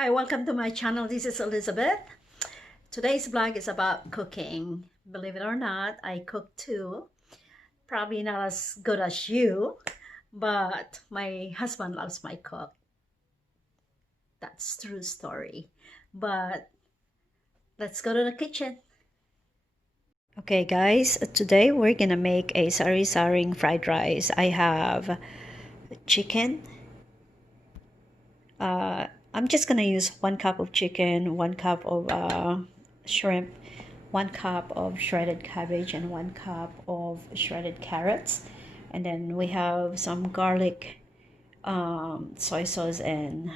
Hi, welcome to my channel. This is Elizabeth. Today's vlog is about cooking. Believe it or not, I cook too. Probably not as good as you, but my husband loves my cook. That's true story. But let's go to the kitchen. Okay guys, today we're gonna make a sari-saring fried rice. I have chicken. I'm just gonna use 1 cup of chicken, 1 cup of shrimp, 1 cup of shredded cabbage, and 1 cup of shredded carrots. And then we have some garlic, soy sauce, and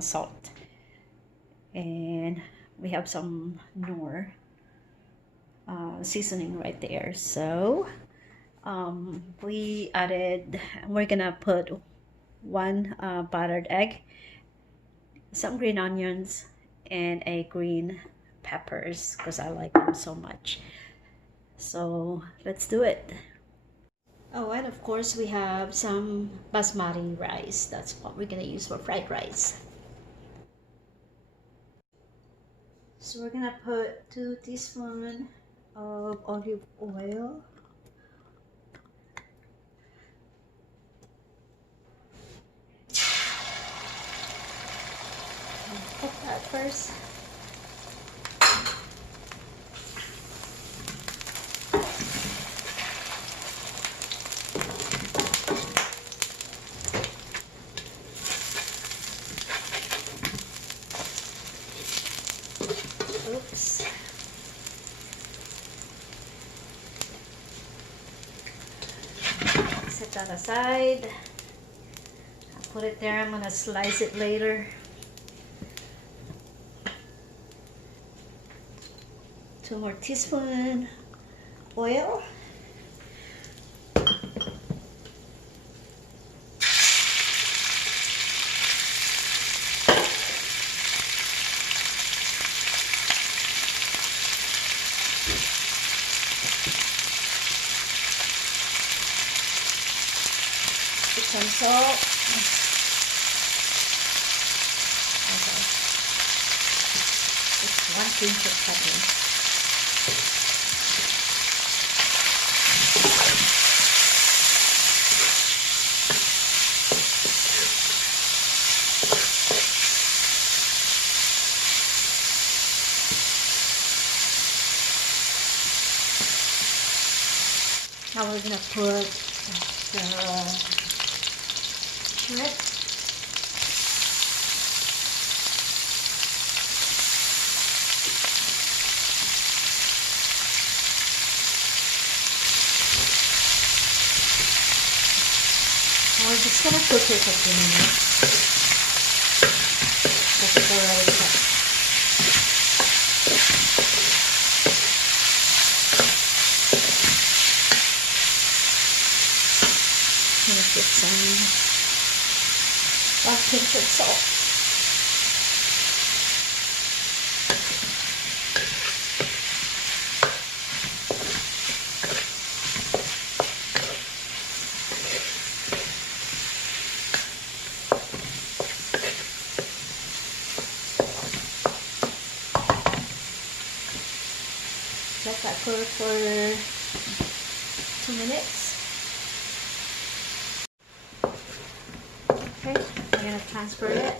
salt. And we have some knorr seasoning right there. So we're gonna put 1 battered egg, some green onions, and a green peppers because I like them so much. So let's do it. Oh, and of course we have some basmati rice. That's what we're gonna use for fried rice. So we're gonna put 2 teaspoons of olive oil. Cook that first. Oops. Set that aside. I'll put it there. I'm gonna slice it later. 2 more teaspoons oil. Some salt. Okay. Just 1 pinch of pepper. Now we're gonna put the shrimp. We're just gonna cook it for 2 minutes. That's it already cooked. Gonna put some 1 pinch of salt. Let that cook for 2 minutes. Okay, I'm gonna transfer it.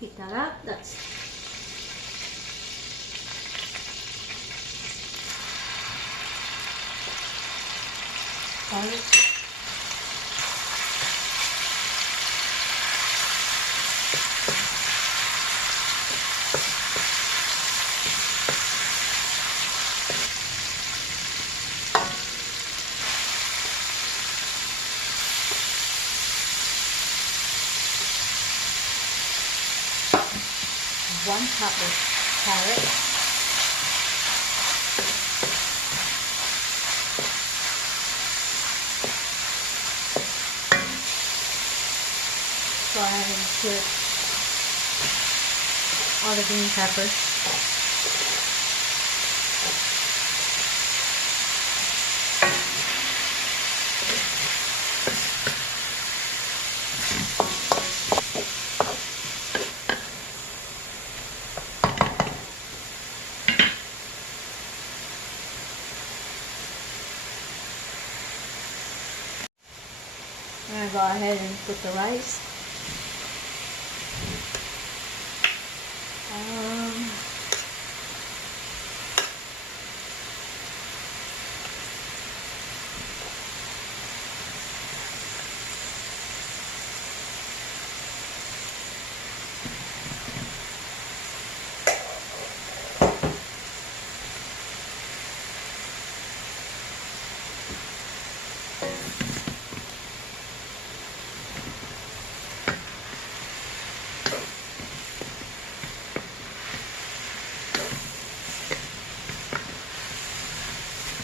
Heat that up. That's garlic. One cup of carrots. go ahead and put all the green peppers. I'm going to go ahead and put the rice.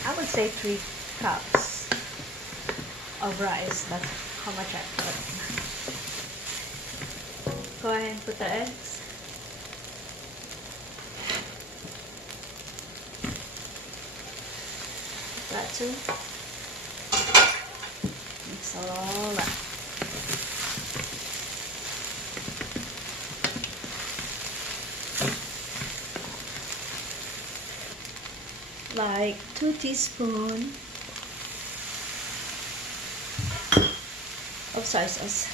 I would say 3 cups of rice. That's how much I put. Go ahead and put the eggs. That too. Mix it all up. Like 2 teaspoons of soy sauce.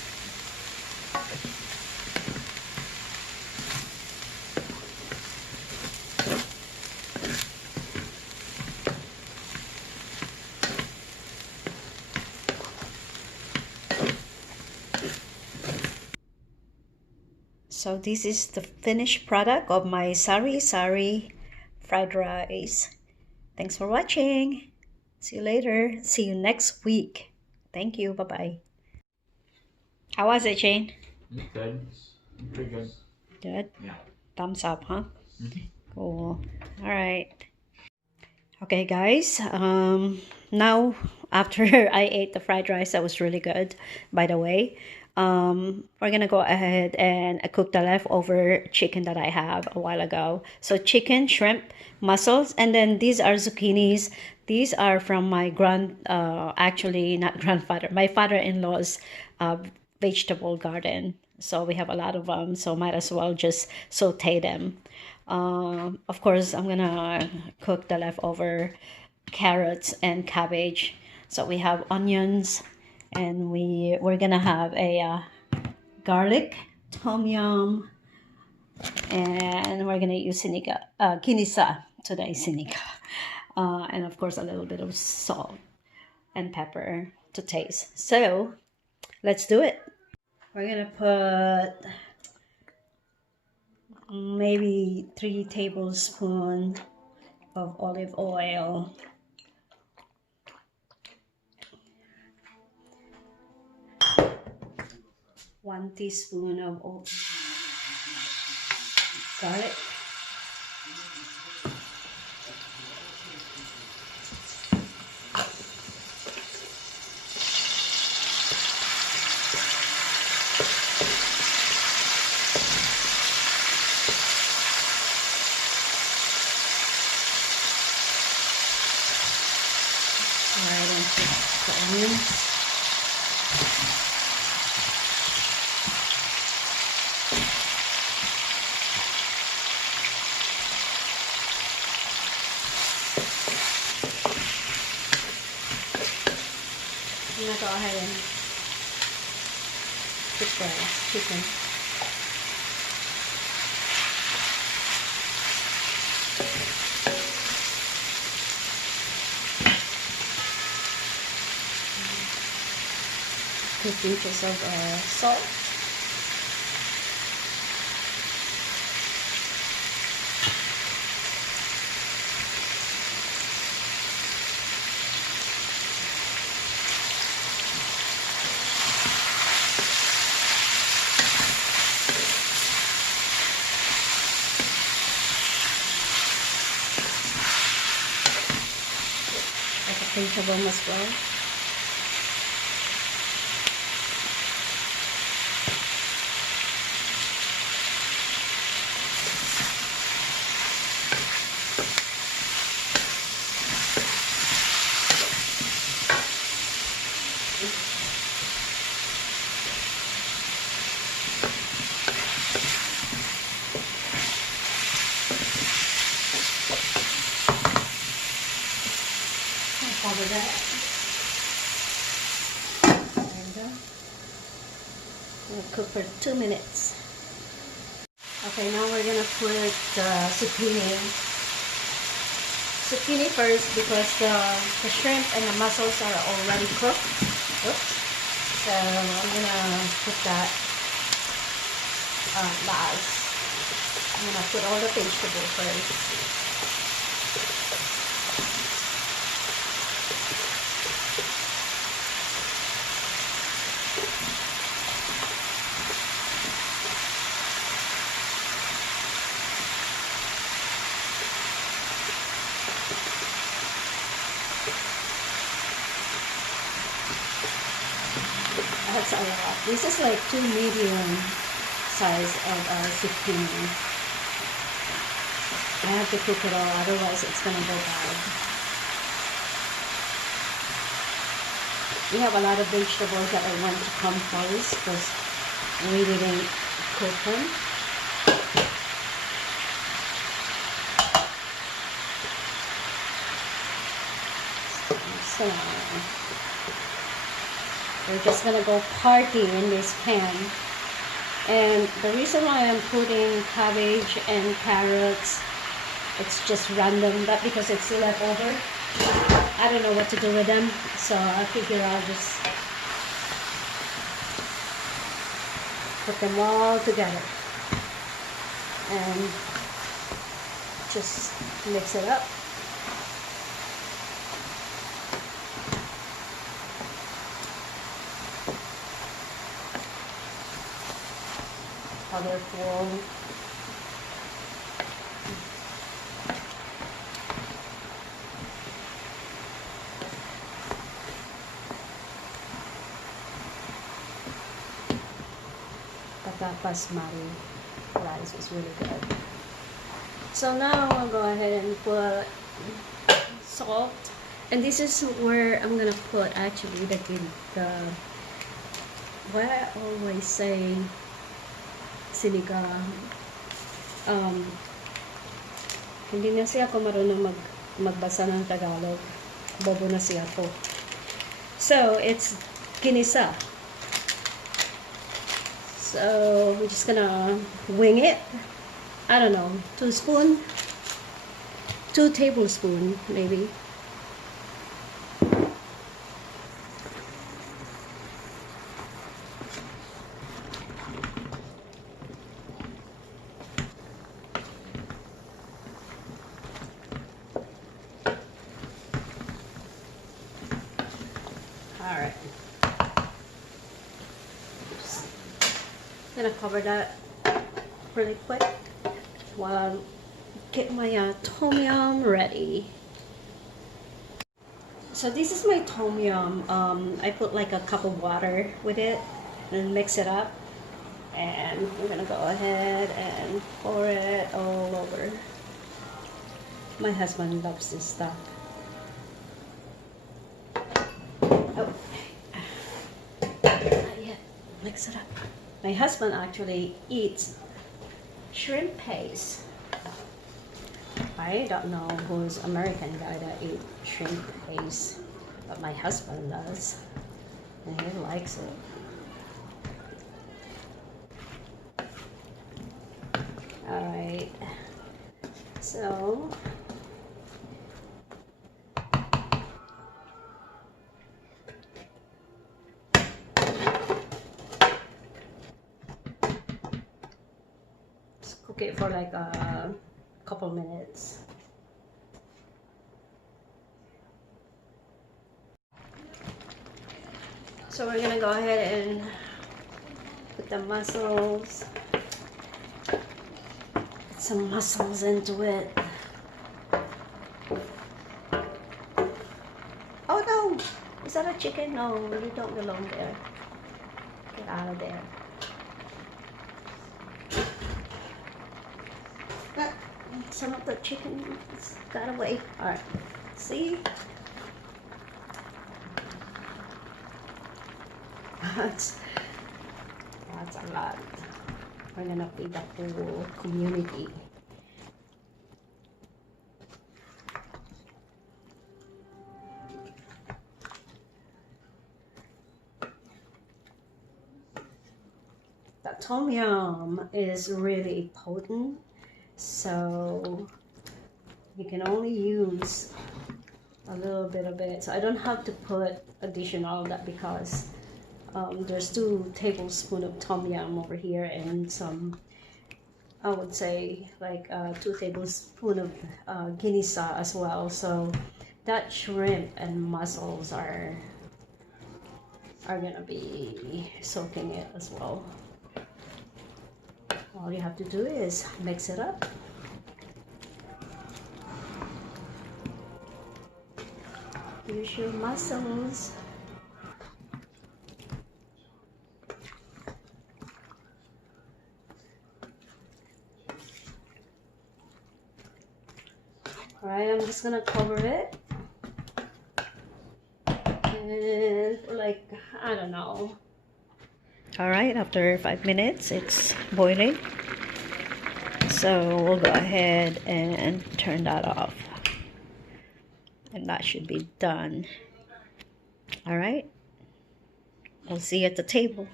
So this is the finished product of my sari-sari fried rice. Thanks for watching. See you later. See you next week. Thank you. Bye-bye. How was it, Shane? Good. Pretty good. Good? Yeah. Thumbs up, huh? Mm-hmm. Cool. All right. Okay, guys. Now, after I ate the fried rice, that was really good, by the way. We're gonna go ahead and cook the leftover chicken that I have a while ago. So chicken, shrimp, mussels, and then these are zucchinis. These are from my actually not grandfather, my father-in-law's vegetable garden. So we have a lot of them, so might as well just saute them. Of course, I'm gonna cook the leftover carrots and cabbage. So we have onions, and we're gonna have a garlic, tom yum, and we're gonna use ginisa today, and of course a little bit of salt and pepper to taste. So let's do it. We're gonna put maybe 3 tablespoons of olive oil. 1 teaspoon of garlic. Alright, and the onions. I'm gonna go ahead and put the chicken. Put pinches of salt. Like a pinch of them as well. cover that. There we go. We'll cook for 2 minutes. Okay, now we're gonna put the zucchini first because the shrimp and the mussels are already cooked. Oops. So I'm gonna put that last. I'm gonna put all the vegetables first. That's a lot. This is like 2 medium size of zucchini. I have to cook it all, otherwise it's gonna go bad. We have a lot of vegetables that I want to come first because we didn't cook them. So we're just gonna go party in this pan. And the reason why I'm putting cabbage and carrots, it's just random, not because it's leftover. I don't know what to do with them, so I figure I'll just put them all together and just mix it up. Colorful. But that basmati rice is really good. So now I'll go ahead and put salt, and this is where I'm gonna put actually the what I always say, sinigang. Hindi na siya ako marunong magbasa ng Tagalog. Bobo na siya ako. So, it's ginisa. So, we're just gonna wing it. I don't know, 2 tablespoons maybe. Alright. Just gonna cover that really quick while I get my tom yum ready. So this is my tom yum. I put like a cup of water with it and mix it up. And we're gonna go ahead and pour it all over. My husband loves this stuff. Oh, yeah, mix it up. My husband actually eats shrimp paste. I don't know who's American guy that eats shrimp paste, but my husband does, and he likes it. All right, so just cook it for like a couple minutes. So we're gonna go ahead and put the mussels, put some mussels into it. Oh no! Is that a chicken? No, you don't belong there. Get out of there. But some of the chicken got away. Alright, see? That's a lot. We're gonna feed the whole community. tom yum is really potent, so you can only use a little bit of it. So I don't have to put additional that because there's 2 tablespoons of tom yum over here and some, I would say like 2 tablespoons of ginisa as well. So that shrimp and mussels are gonna be soaking it as well. All you have to do is mix it up. Use your mussels. Alright, I'm just gonna cover it. And for like, I don't know. Alright, after 5 minutes, it's boiling. So we'll go ahead and turn that off. And that should be done. Alright, we'll see you at the table.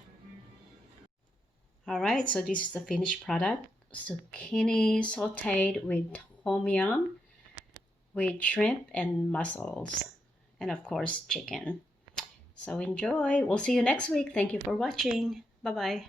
Alright, so this is the finished product. Zucchini sauteed with tom yum, with shrimp and mussels, and of course chicken. So enjoy. We'll see you next week. Thank you for watching. Bye-bye.